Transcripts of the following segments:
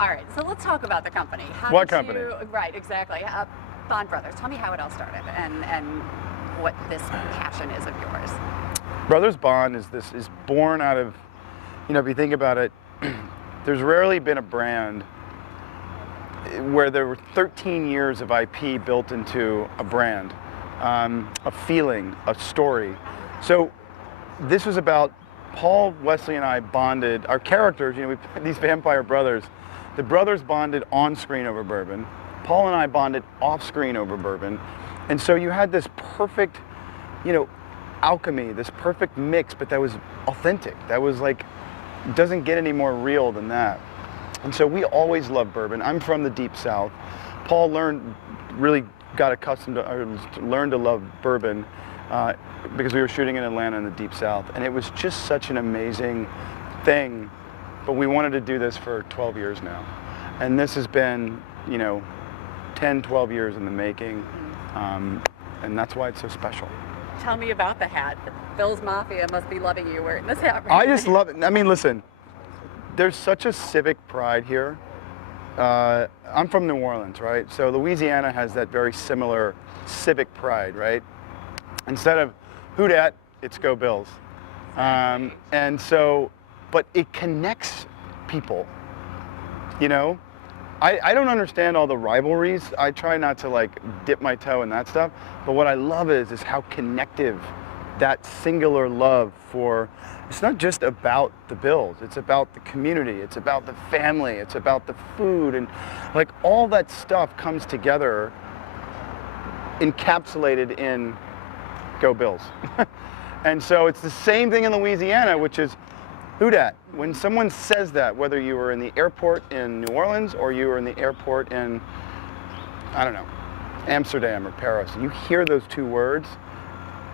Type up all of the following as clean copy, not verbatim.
All right, so let's talk about the company. What company? Right, exactly. Bond Brothers. Tell me how it all started and what this passion is of yours. Brothers Bond is born out of, if you think about it, there's rarely been a brand where there were 13 years of IP built into a brand, a feeling, a story. So this was about Paul, Wesley, and I bonded. Our characters, we these vampire brothers, the brothers bonded on screen over bourbon. Paul and I bonded off screen over bourbon. And so you had this perfect, alchemy, this perfect mix, but that was authentic. That was like, it doesn't get any more real than that. And so we always loved bourbon. I'm from the Deep South. Paul really got accustomed to, or learned to love bourbon because we were shooting in Atlanta in the Deep South. And it was just such an amazing thing. But we wanted to do this for 12 years now. And this has been, 10, 12 years in the making. And that's why it's so special. Tell me about the hat. Bill's Mafia must be loving you wearing this hat right I just love it. I mean, listen, there's such a civic pride here. I'm from New Orleans, right? So Louisiana has that very similar civic pride, right? Instead of who dat, it's go Bills. And so, but it connects people, I don't understand all the rivalries. I try not to dip my toe in that stuff. But what I love is how connective that singular love for, it's not just about the Bills. It's about the community. It's about the family. It's about the food. And all that stuff comes together encapsulated in Go Bills. And so it's the same thing in Louisiana, which is who dat? When someone says that, whether you were in the airport in New Orleans or you were in the airport in, I don't know, Amsterdam or Paris, you hear those two words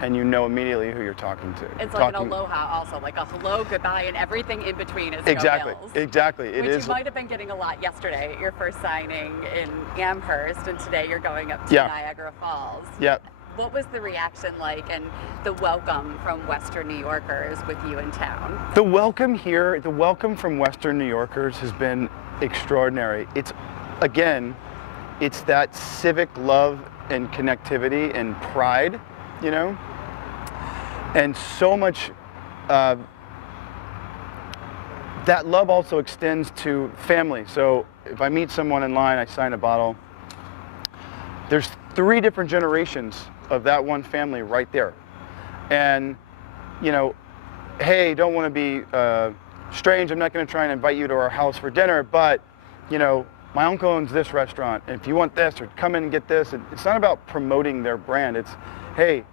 and you know immediately who you're talking to. It's like an aloha also, like a hello, goodbye, and everything in between is exactly, Go Bills. Exactly. It Which is. You might have been getting a lot yesterday at your first signing in Amherst, and today you're going up to Niagara Falls. Yeah. What was the reaction like and the welcome from Western New Yorkers with you in town? The welcome here, the welcome from Western New Yorkers has been extraordinary. It's, again, it's that civic love and connectivity and pride, and so much, that love also extends to family. So if I meet someone in line, I sign a bottle, there's 3 different generations of that one family right there. And, hey, don't want to be strange, I'm not going to try and invite you to our house for dinner, but, my uncle owns this restaurant, and if you want this, or come in and get this, it's not about promoting their brand, it's, hey,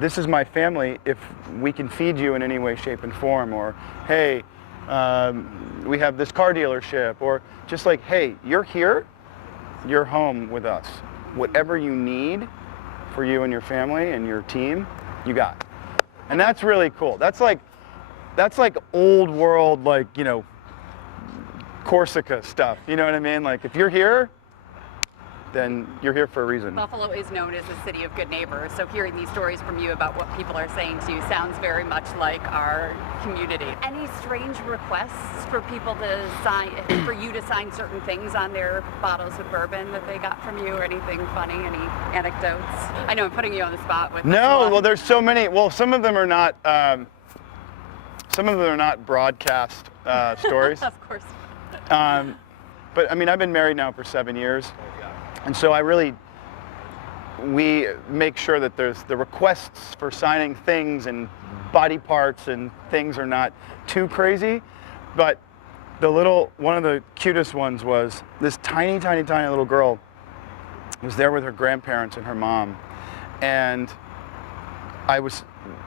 this is my family, if we can feed you in any way, shape, and form, or, hey, we have this car dealership, or just like, hey, you're here, you're home with us. Whatever you need for you and your family and your team, you got. And that's really cool. That's like old world, Corsica stuff. You know what I mean? If you're here, then you're here for a reason. Buffalo is known as a city of good neighbors, so hearing these stories from you about what people are saying to you sounds very much like our community. Any strange requests for people to sign, for you to sign certain things on their bottles of bourbon that they got from you, or anything funny, any anecdotes? I know I'm putting you on the spot with No, well, there's so many. Well, some of them are not broadcast stories. Of course. But I mean, I've been married now for 7 years. And so we make sure that there's the requests for signing things and body parts and things are not too crazy. But one of the cutest ones was this tiny, tiny, tiny little girl was there with her grandparents and her mom. And I was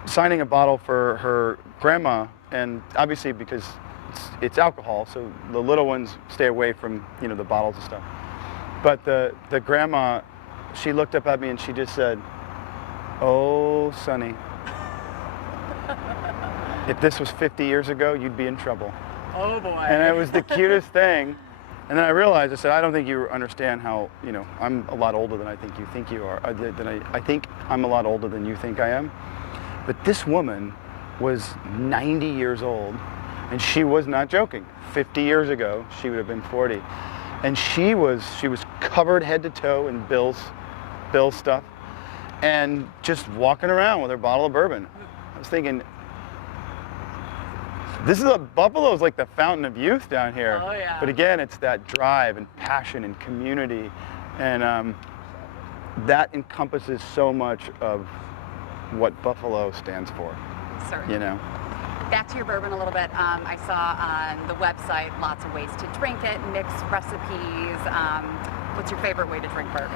signing a bottle for her grandma, and obviously because it's alcohol, so the little ones stay away from, the bottles and stuff. But the grandma, she looked up at me and she just said, "Oh, Sonny, if this was 50 years ago, you'd be in trouble." Oh boy. And it was the cutest thing. And then I realized, I said, I don't think you understand how, I'm a lot older than I think you think you are. I think I'm a lot older than you think I am. But this woman was 90 years old, And she was not joking. 50 years ago, she would have been 40. And she was covered head to toe in Bill's stuff and just walking around with her bottle of bourbon. I was thinking, Buffalo's like the fountain of youth down here. Oh, yeah. But again, it's that drive and passion and community. And that encompasses so much of what Buffalo stands for. Certainly. You know. Back to your bourbon a little bit. I saw on the website lots of ways to drink it, mixed recipes. What's your favorite way to drink bourbon?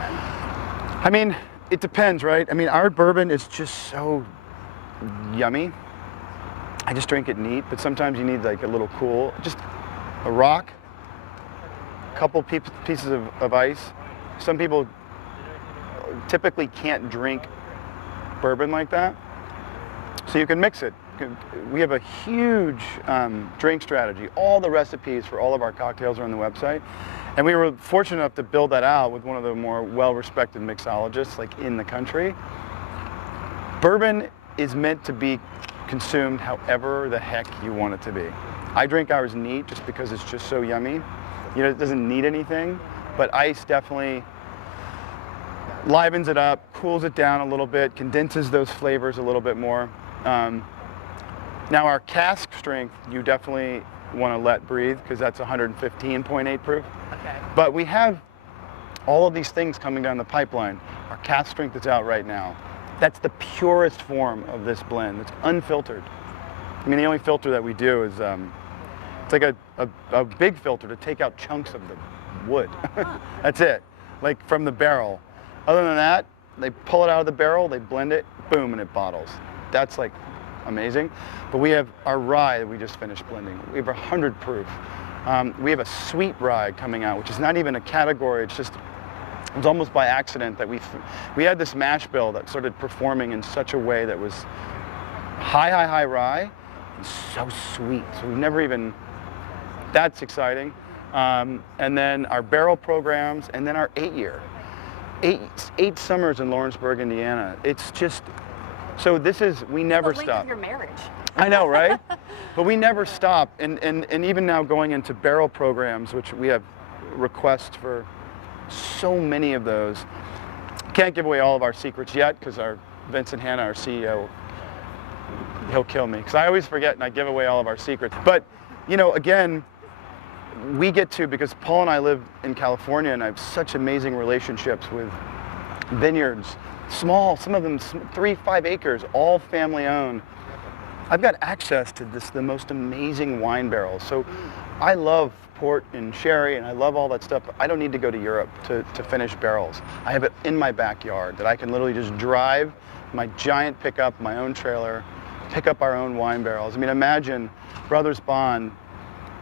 I mean, it depends, right? I mean, our bourbon is just so yummy. I just drink it neat, but sometimes you need like a little cool, just a rock, a couple pieces of ice. Some people typically can't drink bourbon like that, so you can mix it. We have a huge drink strategy. All the recipes for all of our cocktails are on the website. And we were fortunate enough to build that out with one of the more well-respected mixologists like in the country. Bourbon is meant to be consumed however the heck you want it to be. I drink ours neat just because it's just so yummy. You know, it doesn't need anything, but ice definitely livens it up, cools it down a little bit, condenses those flavors a little bit more. Now our cask strength, you definitely want to let breathe because that's 115.8 proof. Okay. But we have all of these things coming down the pipeline. Our cask strength is out right now. That's the purest form of this blend. It's unfiltered. I mean, the only filter that we do is, it's like a big filter to take out chunks of the wood. That's it, like from the barrel. Other than that, they pull it out of the barrel, they blend it, boom, and it bottles. That's like amazing. But we have our rye that we just finished blending. We have 100 proof. We have a sweet rye coming out, which is not even a category. It was almost by accident that we had this mash bill that started performing in such a way that was high rye and so sweet. So we've never even, that's exciting. And then our barrel programs, and then our 8-year. Eight summers in Lawrenceburg, Indiana. It's just, so this is, we never stop. The length of your marriage. I know, right? But we never stop. And even now going into barrel programs, which we have requests for so many of those. Can't give away all of our secrets yet because our Vincent Hanna, our CEO, he'll kill me because I always forget and I give away all of our secrets. But, you know, again, we get to, because Paul and I live in California and I have such amazing relationships with vineyards, small, some of them 3-5 acres, all family owned. I've got access to the most amazing wine barrels. So I love port and sherry and I love all that stuff, but I don't need to go to Europe to finish barrels. I have it in my backyard that I can literally just drive my giant pickup, my own trailer, pick up our own wine barrels. I mean, imagine Brothers Bond,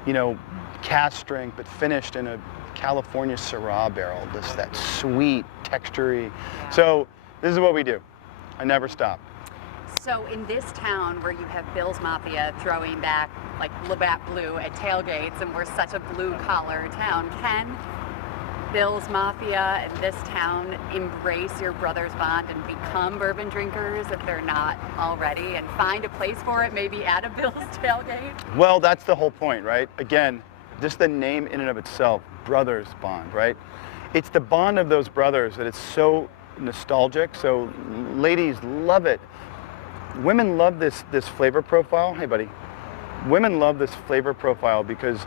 you know, cast strength, but finished in a California Syrah barrel, that sweet, textury. So this is what we do. I never stop. So in this town where you have Bill's Mafia throwing back like Labatt Blue at tailgates and we're such a blue-collar town, can Bill's Mafia and this town embrace your Brothers Bond and become bourbon drinkers if they're not already, and find a place for it maybe at a Bill's tailgate? Well, that's the whole point, right? Again, just the name in and of itself, Brothers Bond, right? It's the bond of those brothers that it's so nostalgic, so ladies love it. Women love this flavor profile. Hey, buddy. Women love this flavor profile because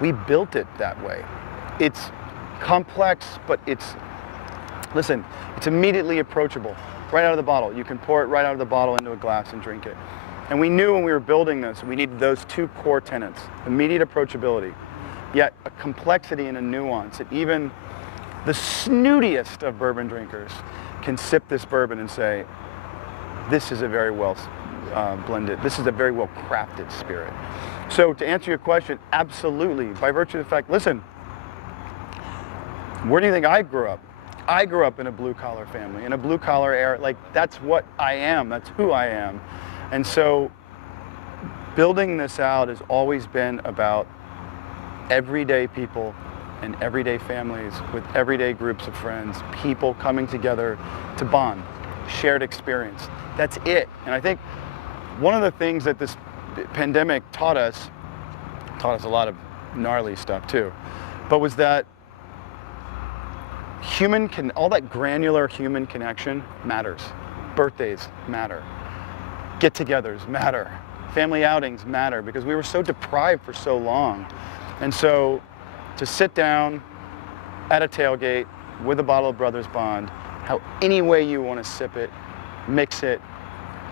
we built it that way. It's complex, but listen, it's immediately approachable. Right out of the bottle. You can pour it right out of the bottle into a glass and drink it. And we knew when we were building this, we needed those two core tenets. Immediate approachability, yet a complexity and a nuance that even the snootiest of bourbon drinkers can sip this bourbon and say, this is a very well blended, this is a very well crafted spirit. So to answer your question, absolutely, by virtue of the fact, listen, where do you think I grew up? I grew up in a blue collar family, in a blue collar era, like that's what I am, that's who I am. And so building this out has always been about everyday people and everyday families with everyday groups of friends, people coming together to bond, shared experience. That's it. And I think one of the things that this pandemic taught us taught us a lot of gnarly stuff too, but was that all that granular human connection matters. Birthdays matter. Get-togethers matter. Family outings matter, because we were so deprived for so long. And so to sit down at a tailgate with a bottle of Brothers Bond, how any way you want to sip it, mix it,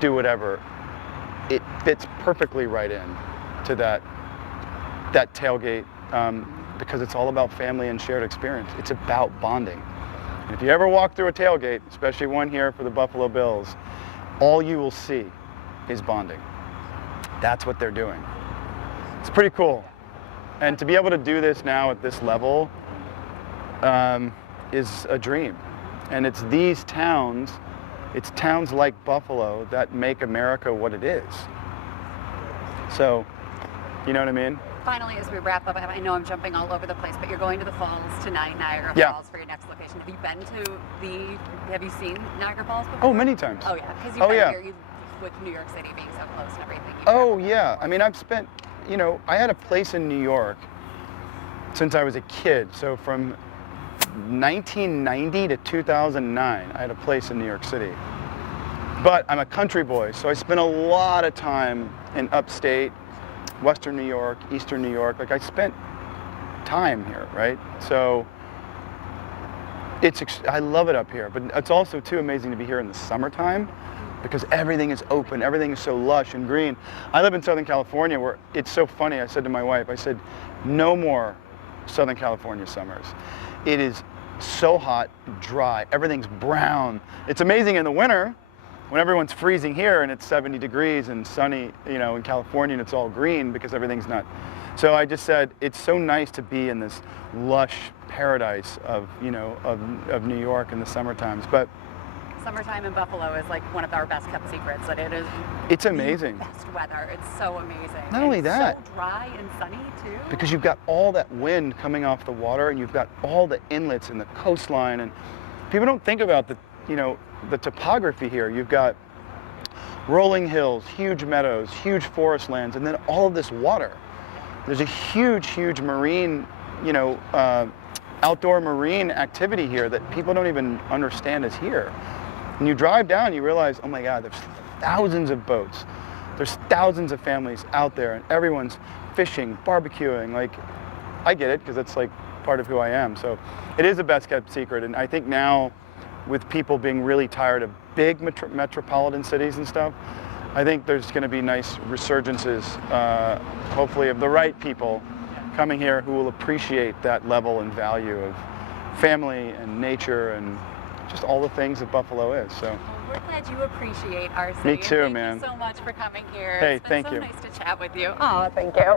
do whatever, it fits perfectly right in to that tailgate, because it's all about family and shared experience. It's about bonding. And if you ever walk through a tailgate, especially one here for the Buffalo Bills, all you will see is bonding. That's what they're doing. It's pretty cool. And to be able to do this now at this level is a dream. And it's these towns, it's towns like Buffalo that make America what it is. So, you know what I mean? Finally, as we wrap up, I know I'm jumping all over the place, but you're going to the falls tonight, Niagara Yeah. Falls, for your next location. Have you seen Niagara Falls before? Oh, many times. Oh yeah, because you've been here with New York City being so close and everything. Oh yeah, I mean, I've spent, I had a place in New York since I was a kid. So from 1990 to 2009, I had a place in New York City. But I'm a country boy, so I spent a lot of time in upstate, Western New York, Eastern New York. Like, I spent time here, right? So I love it up here, but it's also too amazing to be here in the summertime, because everything is open, everything is so lush and green. I live in Southern California, where it's so funny. I said to my wife, I said, no more Southern California summers. It is so hot, dry, everything's brown. It's amazing in the winter when everyone's freezing here and it's 70 degrees and sunny, in California, and it's all green because everything's not. So I just said, it's so nice to be in this lush paradise of New York in the summer times. But summertime in Buffalo is like one of our best kept secrets. That it's amazing. The best weather. It's so amazing. Not only that, so dry and sunny too. Because you've got all that wind coming off the water, and you've got all the inlets and the coastline, and people don't think about the topography here. You've got rolling hills, huge meadows, huge forest lands, and then all of this water. There's a huge, huge marine, outdoor marine activity here that people don't even understand is here. When you drive down, you realize, oh my God, there's thousands of boats. There's thousands of families out there, and everyone's fishing, barbecuing. Like, I get it, because that's like part of who I am. So it is a best kept secret. And I think now, with people being really tired of big metropolitan cities and stuff, I think there's going to be nice resurgences, hopefully, of the right people coming here who will appreciate that level and value of family and nature and just all the things that Buffalo is. So well, we're glad you appreciate our city. Me too, thank man. Thank you so much for coming here. Hey, it's been thank so you. nice to chat with you. Oh, thank you.